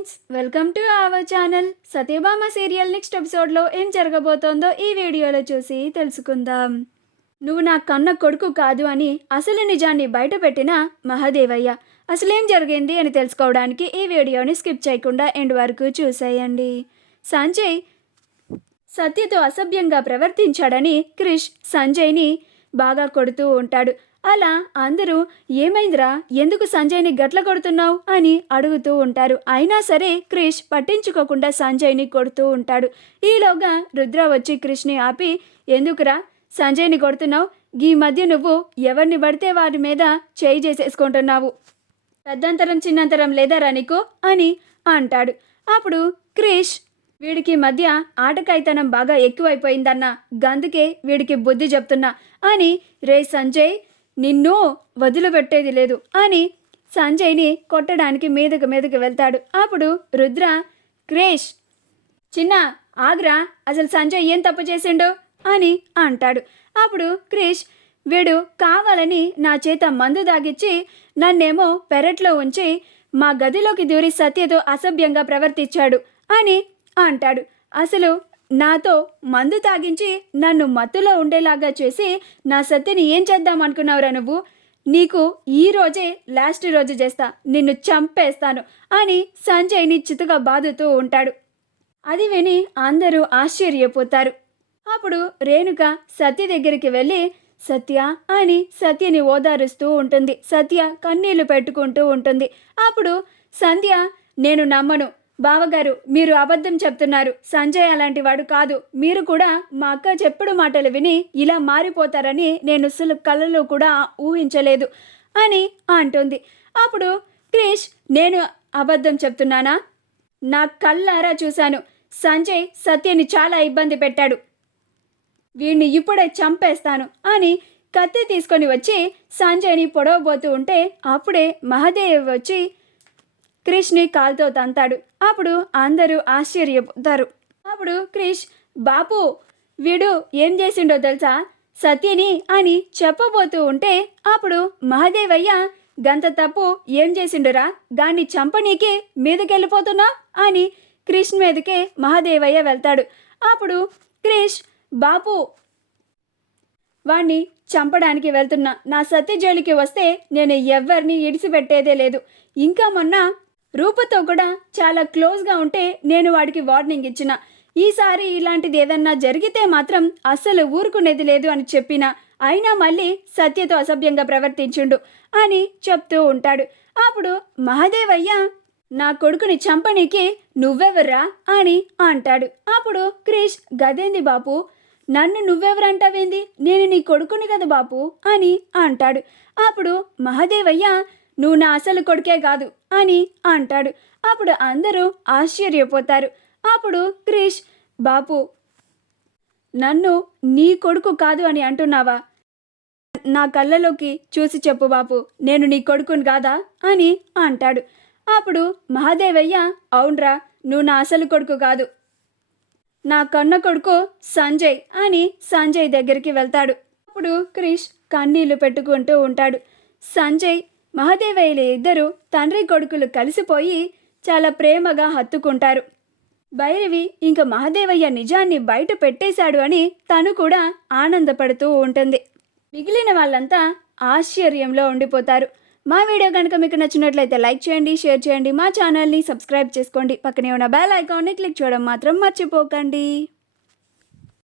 Friends, welcome to our channel. Satyabhama serial next ఎపిసోడ్లో ఏం జరగబోతోందో ఈ వీడియోలో చూసి తెలుసుకుందాం. నువ్వు నా కన్న కొడుకు కాదు అని అసలు నిజాన్ని బయటపెట్టిన మహాదేవయ్య. అసలేం జరిగింది అని తెలుసుకోవడానికి ఈ వీడియోని స్కిప్ చేయకుండా ఎండ్ వరకు చూసేయండి. సంజయ్ సత్యతో అసభ్యంగా ప్రవర్తించాడని క్రిష్ సంజయ్ని బాగా కొడుతూ ఉంటాడు. అలా అందరూ ఏమైందిరా, ఎందుకు సంజయ్ని గట్ల కొడుతున్నావు అని అడుగుతూ ఉంటారు. అయినా సరే క్రిష్ పట్టించుకోకుండా సంజయ్ని కొడుతూ ఉంటాడు. ఈలోగా రుద్ర వచ్చి క్రిష్ని ఆపి, ఎందుకురా సంజయ్ని కొడుతున్నావు? ఈ మధ్య నువ్వు ఎవరిని పడితే వారి మీద చేయి చేసేసుకుంటున్నావు. పెద్దంతరం చిన్నంతరం లేదారా నీకు అని అంటాడు. అప్పుడు క్రిష్, వీడికి మధ్య ఆటకాయితనం బాగా ఎక్కువైపోయిందన్న, గందుకే వీడికి బుద్ధి చెప్తున్నా అని, రే సంజయ్ నిన్ను వదిలిపెట్టేది లేదు అని సంజయ్ని కొట్టడానికి మీదకు వెళ్తాడు. అప్పుడు రుద్ర, క్రిష్ చిన్న ఆగ్రా, అసలు సంజయ్ ఏం తప్పు చేసిండు అని అంటాడు. అప్పుడు క్రిష్, వీడు కావాలని నా చేత మందు దాగిచ్చి నన్నేమో పెరట్లో ఉంచి మా గదిలోకి దూరి సత్యతో అసభ్యంగా ప్రవర్తించాడు అని అంటాడు. అసలు నాతో మందు తాగించి నన్ను మత్తులో ఉండేలాగా చేసి నా సత్యని ఏం చేద్దాం అనుకున్నావురా నువ్వు? నీకు ఈ రోజే లాస్ట్ రోజు చేస్తా, నిన్ను చంపేస్తాను అని సంజయ్ని చితుగా బాదుతూ ఉంటాడు. అది విని అందరూ ఆశ్చర్యపోతారు. అప్పుడు రేణుక సత్య దగ్గరికి వెళ్ళి సత్య అని సత్యని ఓదారుస్తూ ఉంటుంది. సత్య కన్నీళ్లు పెట్టుకుంటూ ఉంటుంది. అప్పుడు సంధ్య, నేను నమ్మను బావగారు, మీరు అబద్ధం చెప్తున్నారు. సంజయ్ అలాంటి వాడు కాదు. మీరు కూడా మా అక్క చెప్పుడు మాటలు విని ఇలా మారిపోతారని నేను అసలు కళ్ళలో కూడా ఊహించలేదు అని అంటుంది. అప్పుడు క్రిష్, నేను అబద్ధం చెప్తున్నానా? నా కళ్ళారా చూశాను. సంజయ్ సత్యని చాలా ఇబ్బంది పెట్టాడు. వీడిని ఇప్పుడే చంపేస్తాను అని కత్తి తీసుకొని వచ్చి సంజయ్ని పొడవబోతూ ఉంటే అప్పుడే మహాదేవ్ వచ్చి క్రిష్ని కాల్తో తంతాడు. అప్పుడు అందరూ ఆశ్చర్యపోతారు. అప్పుడు క్రిష్, బాపు వీడు ఏం చేసిండో తెలుసా సత్యని అని చెప్పబోతూ ఉంటే అప్పుడు మహాదేవయ్య, గంత తప్పు ఏం చేసిండురా, గాన్ని చంపనీకి మీదకెళ్ళిపోతున్నా అని క్రిష్ మీదకే మహాదేవయ్య వెళ్తాడు. అప్పుడు క్రిష్, బాపు వాణ్ణి చంపడానికి వెళ్తున్నా, నా సత్య జోలికి వస్తే నేను ఎవ్వరిని ఇడిసిపెట్టేదే లేదు. ఇంకా మొన్న రూపతో కూడా చాలా క్లోజ్గా ఉంటే నేను వాడికి వార్నింగ్ ఇచ్చిన, ఈసారి ఇలాంటిది ఏదన్నా జరిగితే మాత్రం అస్సలు ఊరుకునేది లేదు అని చెప్పిన, అయినా మళ్ళీ సత్యతో అసభ్యంగా ప్రవర్తించుండు అని చెప్తూ ఉంటాడు. అప్పుడు మహాదేవయ్య, నా కొడుకుని చంపనీకి నువ్వెవర్రా అని అంటాడు. అప్పుడు క్రిష్, గదేంది బాపు, నన్ను నువ్వెవరంటావేంది, నేను నీ కొడుకుని కదా బాపు అని అంటాడు. అప్పుడు మహాదేవయ్య, నువ్వు నా అసలు కొడుకే కాదు అని అంటాడు. అప్పుడు అందరూ ఆశ్చర్యపోతారు. అప్పుడు క్రిష్, బాపు నన్ను నీ కొడుకు కాదు అని అంటున్నావా? నా కళ్ళలోకి చూసి చెప్పు బాపు, నేను నీ కొడుకుని కాదా అని అంటాడు. అప్పుడు మహాదేవయ్య, అవునరా, నువ్వు నా అసలు కొడుకు కాదు, నా కన్న కొడుకు సంజయ్ అని సంజయ్ దగ్గరికి వెళ్తాడు. అప్పుడు క్రిష్ కన్నీళ్లు పెట్టుకుంటూ ఉంటాడు. సంజయ్ మహాదేవయ్యలు ఇద్దరు తండ్రి కొడుకులు కలిసిపోయి చాలా ప్రేమగా హత్తుకుంటారు. భైరవి ఇంకా మహాదేవయ్య నిజాన్ని బయట పెట్టేశాడు అని తను కూడా ఆనందపడుతూ ఉంటుంది. మిగిలిన వాళ్ళంతా ఆశ్చర్యంలో ఉండిపోతారు. మా వీడియో కనుక మీకు నచ్చినట్లయితే లైక్ చేయండి, షేర్ చేయండి, మా ఛానల్ని సబ్స్క్రైబ్ చేసుకోండి, పక్కనే ఉన్న బెల్ ఐకాన్ని క్లిక్ చేయడం మాత్రం మర్చిపోకండి.